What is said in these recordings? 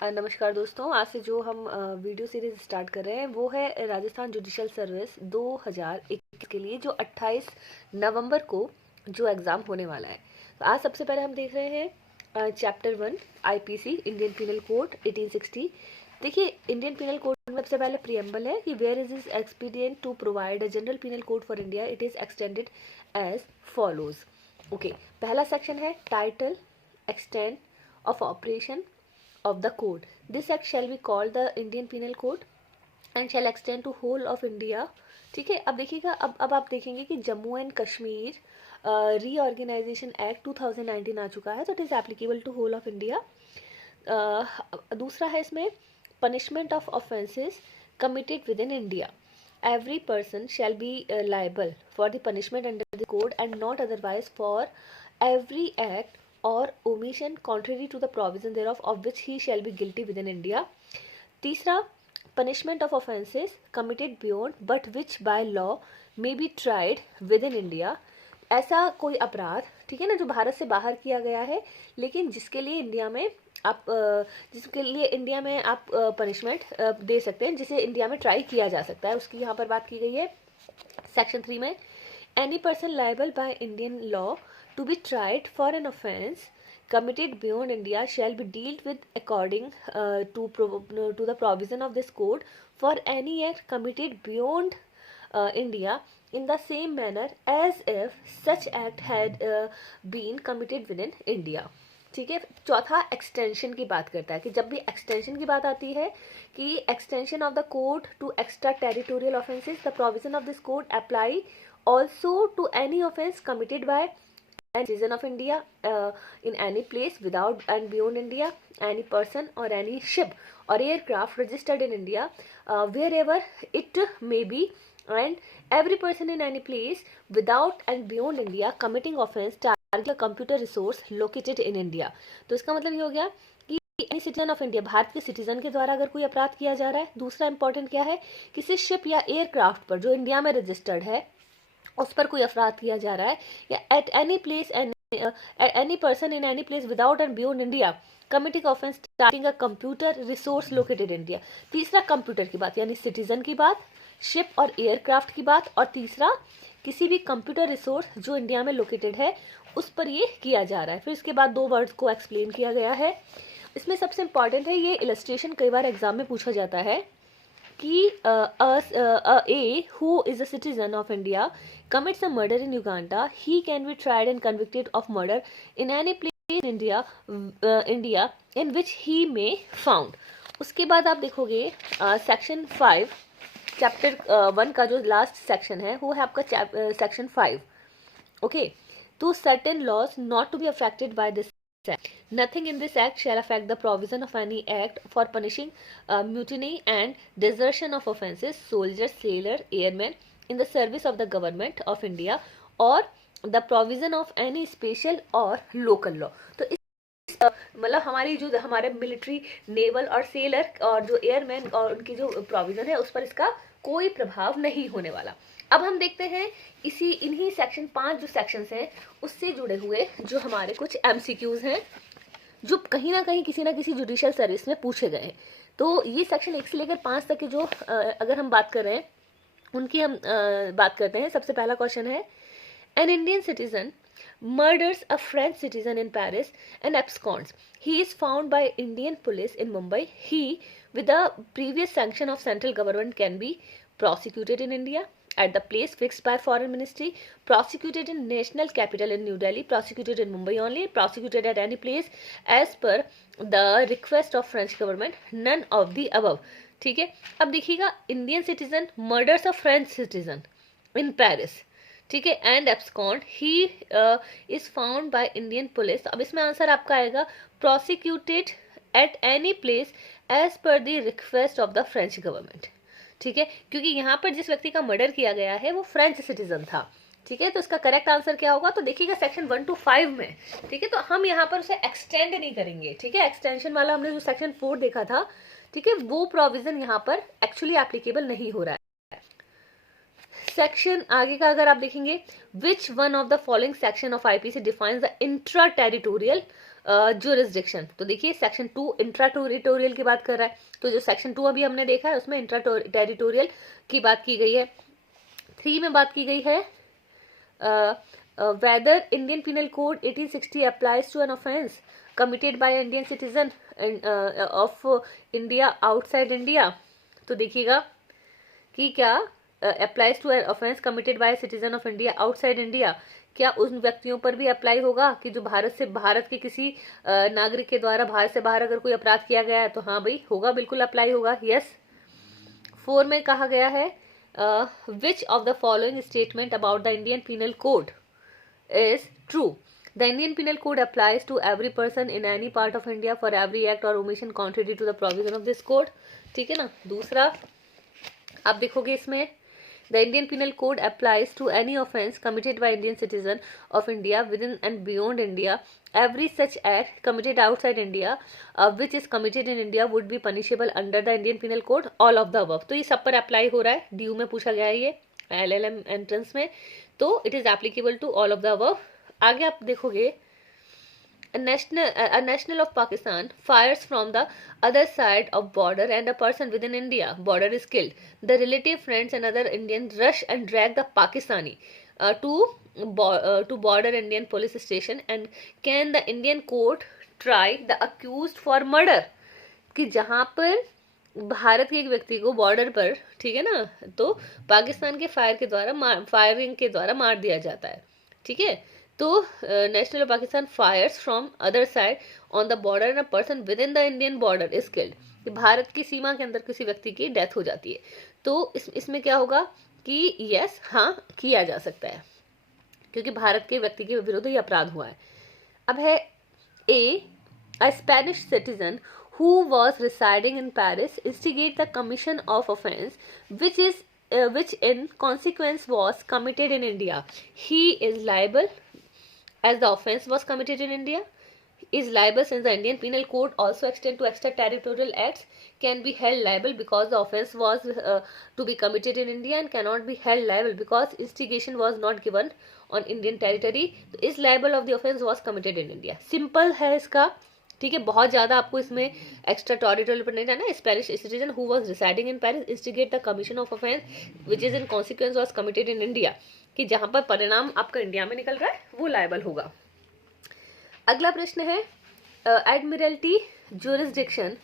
नमस्कार दोस्तों। आज से जो हम वीडियो सीरीज स्टार्ट कर रहे हैं वो है राजस्थान जुडिशल सर्विस 2021 के लिए, जो 28 नवंबर को जो एग्ज़ाम होने वाला है। तो आज सबसे पहले हम देख रहे हैं chapter 1 IPC Indian penal code 1860। देखिए, इंडियन पिनल कोड में सबसे पहले प्रियम्बल है कि where is is expedient to provide a general penal code for India, it is extended as follows. Okay, पहला सेक्शन है title, extent of operation of the code. This act shall be called the Indian Penal Code and shall extend to whole of India. ठीक है, अब देखिएगा, अब आप देखेंगे कि Jammu and Kashmir reorganisation act 2019 आ चुका है, तो it is applicable to whole of India. दूसरा है इसमें punishment of offences committed within India. Every person shall be liable for the punishment under the code and not otherwise for every act or omission contrary to the provision thereof of which he shall be guilty within India. तीसरा, punishment of offences committed beyond but which by law may be tried within India. ऐसा कोई अपराध, ठीक है ना, जो भारत से बाहर किया गया है लेकिन जिसके लिए इंडिया में आप पनिशमेंट दे सकते हैं, जिसे इंडिया में ट्राई किया जा सकता है, उसकी यहाँ पर बात की गई है। सेक्शन 3 में any person liable by Indian law to be tried for an offence committed beyond India shall be dealt with according to the provision of this code for any act committed beyond India in the same manner as if such act had been committed within India. ठीक है। चौथा, extension की बात करता है कि जब भी एक्सटेंशन की बात आती है कि extension of the code to extra territorial offences, the provision of this code apply also to any offence committed by and citizen of India in any place without and beyond India, any person or any ship or aircraft registered in India wherever it may be, and every person in any place without and beyond India committing offence targeting a computer resource located in India. तो इसका मतलब ये हो गया कि any citizen of India, Bharat के citizen के द्वारा अगर कोई अपराध किया जा रहा है। दूसरा इंपॉर्टेंट क्या है, किसी शिप या एयरक्राफ्ट पर जो इंडिया में रजिस्टर्ड है उस पर कोई अपराध किया जा रहा है, या eight any place any person in any place without and beyond India committing offence targeting a computer resource located India. तीसरा, कंप्यूटर की बात यानी सिटीजन की बात, शिप और एयरक्राफ्ट की बात, और तीसरा किसी भी कंप्यूटर रिसोर्स जो इंडिया में लोकेटेड है उस पर ये किया जा रहा है। फिर इसके बाद दो वर्ड्स को एक्सप्लेन किया गया है। इसमें सबसे इंपॉर्टेंट है, ये इलस्ट्रेशन कई बार एग्जाम में पूछा जाता है कि a who is a citizen of India commits a murder in Uganda, he can be tried and convicted of murder in any place in India in which he may found. उसके बाद आप देखोगे section 5 chapter 1 का जो last section है वो है आपका सेक्शन 5। ओके, तो certain laws not to be affected by this act. Nothing in this act shall affect the provision of any act for punishing mutiny and desertion of offences, soldiers, sailor, airmen in the service of the government of India or the provision of any special or local law. तो इस मतलब हमारी जो हमारे military, naval और seller और जो airman और उनकी जो प्रोविजन है उस पर इसका कोई प्रभाव नहीं होने वाला। अब हम देखते हैं इन्हीं सेक्शन 5 जो सेक्शंस हैं उससे जुड़े हुए जो हमारे कुछ एमसीक्यूज हैं जो कहीं ना कहीं किसी ना किसी जुडिशियल सर्विस में पूछे गए हैं। तो ये सेक्शन 1 से लेकर 5 तक के जो अगर हम बात कर रहे हैं उनकी हम बात करते हैं। सबसे पहला क्वेश्चन है, an Indian citizen murders a French citizen in Paris and absconds. He is found by Indian police in Mumbai. He, with a previous sanction of central government, can be prosecuted in India at the place fixed by foreign ministry, prosecuted in national capital in New Delhi, prosecuted in Mumbai only, prosecuted at any place as per the request of French government, none of the above. ठीक है। अब देखिएगा, Indian citizen murders a French citizen in Paris, ठीक है, and abscond, he is found by Indian police. अब इसमें answer आपका आएगा prosecuted at any place as per the request of the French government. ठीक है, क्योंकि यहाँ पर जिस व्यक्ति का मर्डर किया गया है वो फ्रेंच सिटीजन था। ठीक है, तो इसका करेक्ट आंसर क्या होगा, तो देखिएगा सेक्शन 1 to 5 में। ठीक है, तो हम यहाँ पर उसे एक्सटेंड नहीं करेंगे। ठीक है, एक्सटेंशन वाला हमने जो सेक्शन 4 देखा था, ठीक है, वो प्रोविजन यहाँ पर एक्चुअली एप्लीकेबल नहीं हो रहा है। सेक्शन आगे का अगर आप देखेंगे, which one of the following section of IPC defines the intra territorial jurisdiction. तो देखिए सेक्शन 2 इंट्रा टेरिटोरियल की बात कर रहा है, तो जो सेक्शन 2 अभी हमने देखा है उसमें इंट्रा टेरिटोरियल की बात की गई है। 3 में बात की गई है whether Indian Penal Code 1860 applies to an offence committed by an Indian citizen of India outside India। तो देखिएगा कि क्या applies to offence committed by citizen of India outside India, क्या उन व्यक्तियों पर भी अप्लाई होगा कि जो भारत के किसी नागरिक के द्वारा भारत से बाहर अगर कोई अपराध किया गया है, तो हाँ भाई होगा, बिल्कुल अप्लाई होगा, यस। 4 में कहा गया है which of the following statement about the Indian penal code is true? The Indian Penal Code applies to every person in any part of India for every act or omission contrary to the provision of this code। ठीक है ना। दूसरा आप देखोगे इसमें the Indian Penal Code applies to any offence committed by Indian citizen of India within and beyond India। Every such act committed outside India which is committed in India would be punishable under the Indian Penal Code, all of the above। तो ये सब पर apply हो रहा है, due में पूछा गया है ये LLM एंट्रेंस में, तो it is applicable to all of the above. आगे आप देखोगे a national of Pakistan fires from the other side of border and a person within India border is killed, the relative friends and other Indians rush and drag the Pakistani to border Indian police station and can the Indian court try the accused for murder। कि जहां पर भारत के एक व्यक्ति को border पर, ठीक है ना, तो पाकिस्तान के फायरिंग के द्वारा मार दिया जाता है, ठीक है। तो national of Pakistan fires from other side on the border and a person within the Indian border is killed. Bharat की सीमा के अंदर किसी व्यक्ति की डेथ हो जाती है, तो इसमें क्या होगा कि यस, हाँ किया जा सकता है, क्योंकि भारत के व्यक्ति के विरुद्ध ही अपराध हुआ है। अब है a Spanish citizen who was residing in Paris instigate the commission of offence which in consequence was committed in India। He is liable as the offence was committed in India, is liable since the Indian Penal Code also extend to extraterritorial acts, can be held liable because the offence was to be committed in India and cannot be held liable because instigation was not given on Indian territory, is liable of the offence was committed in India। Simple है इसका, ठीक है, बहुत ज्यादा आपको इसमें extra territorial पर नहीं जाना। Spanish citizen who was residing in Paris instigate the commission of offence which is in consequence was committed in India, कि जहां पर परिणाम आपका इंडिया में निकल रहा है वो लायबल होगा। अगला प्रश्न है Admiralty jurisdiction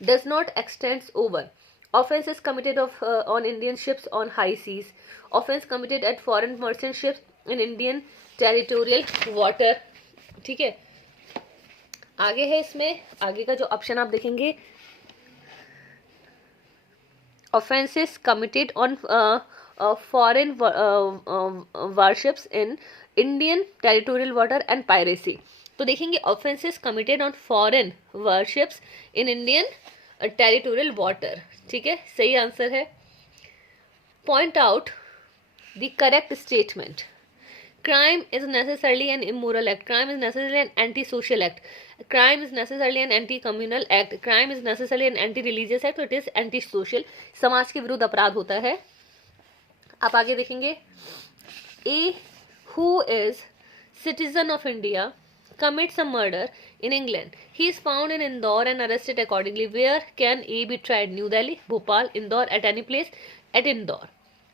does not x tends over offenses committed on Indian ships on high seas, offense committed at foreign merchant ships in Indian territorial water। ठीक है, आगे है इसमें आगे का जो ऑप्शन आप देखेंगे offenses committed on foreign warships in Indian territorial water and piracy। तो देखेंगे offenses committed on foreign warships in Indian territorial water, ठीक है, सही आंसर है। Point out the correct statement. Crime is necessarily an immoral act. Crime is necessarily an anti-social act. Crime is necessarily an anti-communal act. Crime is necessarily an anti-religious act. It is anti-social। समाज के विरुद्ध अपराध होता है। आप आगे देखेंगे A who is citizen of India commits a murder in England. He is found in Indore and arrested accordingly. Where can A be tried? New Delhi, Bhopal, Indore, at any place? At Indore।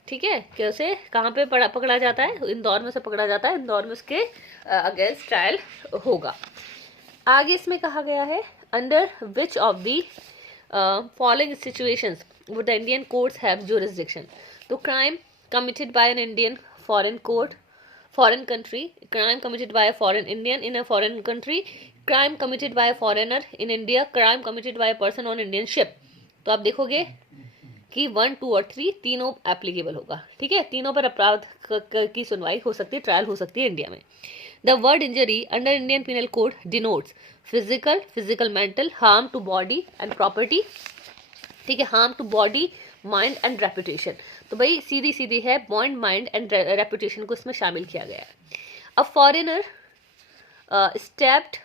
ठीक है, कैसे कहाँ पे पकड़ा जाता है? इंदौर में से पकड़ा जाता है, इंदौर में उसके अगेंस्ट ट्रायल होगा। आगे इसमें कहा गया है under which of the following situations would the Indian courts have jurisdiction. तो crime committed by an Indian foreign court foreign country, crime committed by a foreign Indian in a foreign country, crime committed by a foreigner in India, crime committed by a person on Indian ship। तो आप देखोगे कि 1, 2 और 3 तीनों applicable होगा, ठीक है, तीनों पर अपराध की सुनवाई हो सकती है, ट्रायल हो सकती है इंडिया में। The word injury under Indian penal code denotes physical mental harm to body and property, ठीक है, harm to body mind and reputation. तो भाई सीधी सीधी है, बॉन्ड माइंड एंड रेपुटेशन को इसमें शामिल किया गया है। A foreigner stepped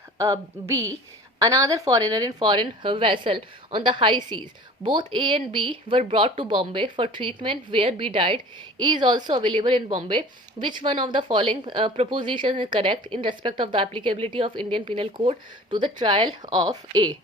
be another foreigner in foreign vessel on the high seas. Both A and B were brought to Bombay for treatment where B died. A is also available in Bombay. Which one of the following propositions is correct in respect of the applicability of Indian Penal Code to the trial of A?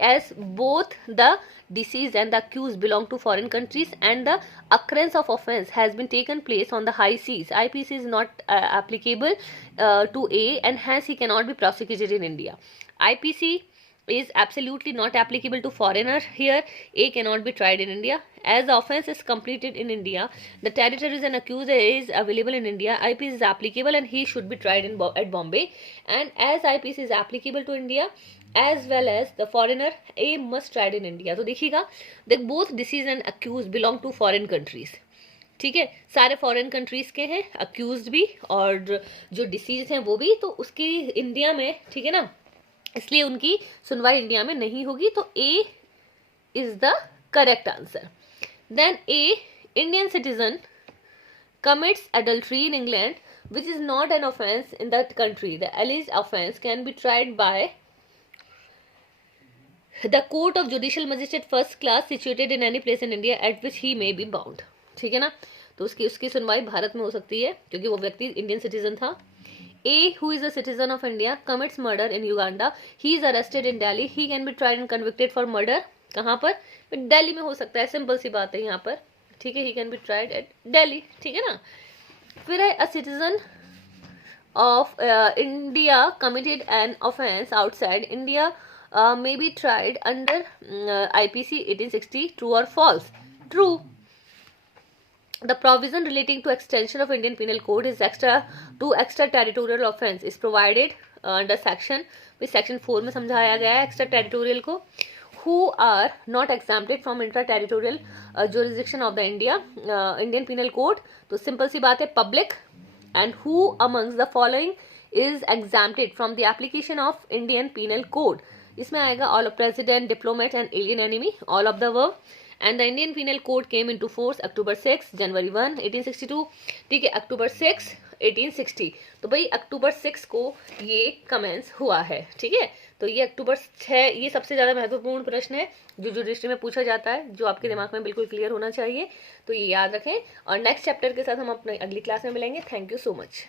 As both the deceased and the accused belong to foreign countries and the occurrence of offence has been taken place on the high seas, IPC is not applicable to A, and hence he cannot be prosecuted in India. IPC is absolutely not applicable to foreigner here. A cannot be tried in India. As the offence is completed in India, the territories and accused is available in India, IPC is applicable and he should be tried at Bombay. And as IPC is applicable to India as well as the foreigner, A must tried in India. तो देखिएगा, both deceased and accused belong to foreign countries. ठीक है, सारे foreign countries के हैं, accused भी और जो डिसीज हैं वो भी, तो उसकी इंडिया में, ठीक है ना, इसलिए उनकी सुनवाई इंडिया में नहीं होगी. तो A is the correct answer. Then A, Indian citizen commits adultery in England, which is not an offence in that country. The alleged offence can be tried by the court of judicial magistrate first class situated in any place in India at which he may be bound. ठीक है ना, तो उसकी सुनवाई भारत में हो सकती है क्योंकि वो व्यक्ति इंडियन सिटीजन था. A, who is a citizen of India, commits murder in Uganda. He is arrested in Delhi. He can be tried and convicted for murder. कहाँ पर? दिल्ली में हो सकता है, सिंपल सी बात है यहाँ पर. ठीक है, he can be tried at Delhi. ठीक है ना. फिर है a citizen of India committed an offence outside India may be tried under IPC 1860. True or false? True. The provision relating to extension of Indian Penal Code is extraterritorial offence is provided under section 4 में समझाया गया है extraterritorial को. Who are not exempted from intraterritorial jurisdiction of the Indian Penal Code? तो simple सी बात है, public. And who amongst the following is exempted from the application of Indian Penal Code? इसमें आएगा all of president, diplomat and alien enemy, all of the above. And the Indian Penal Code came into force October 6, January 1, 1862. ठीक है, October 6, 1860. तो भाई October 6 को ये commence हुआ है. ठीक है, तो ये October 6, ये सबसे ज़्यादा महत्वपूर्ण प्रश्न है जो जुडिशरी में पूछा जाता है, जो आपके दिमाग में बिल्कुल क्लियर होना चाहिए. तो ये याद रखें और नेक्स्ट चैप्टर के साथ हम अपने अगली क्लास में मिलेंगे. Thank you so much.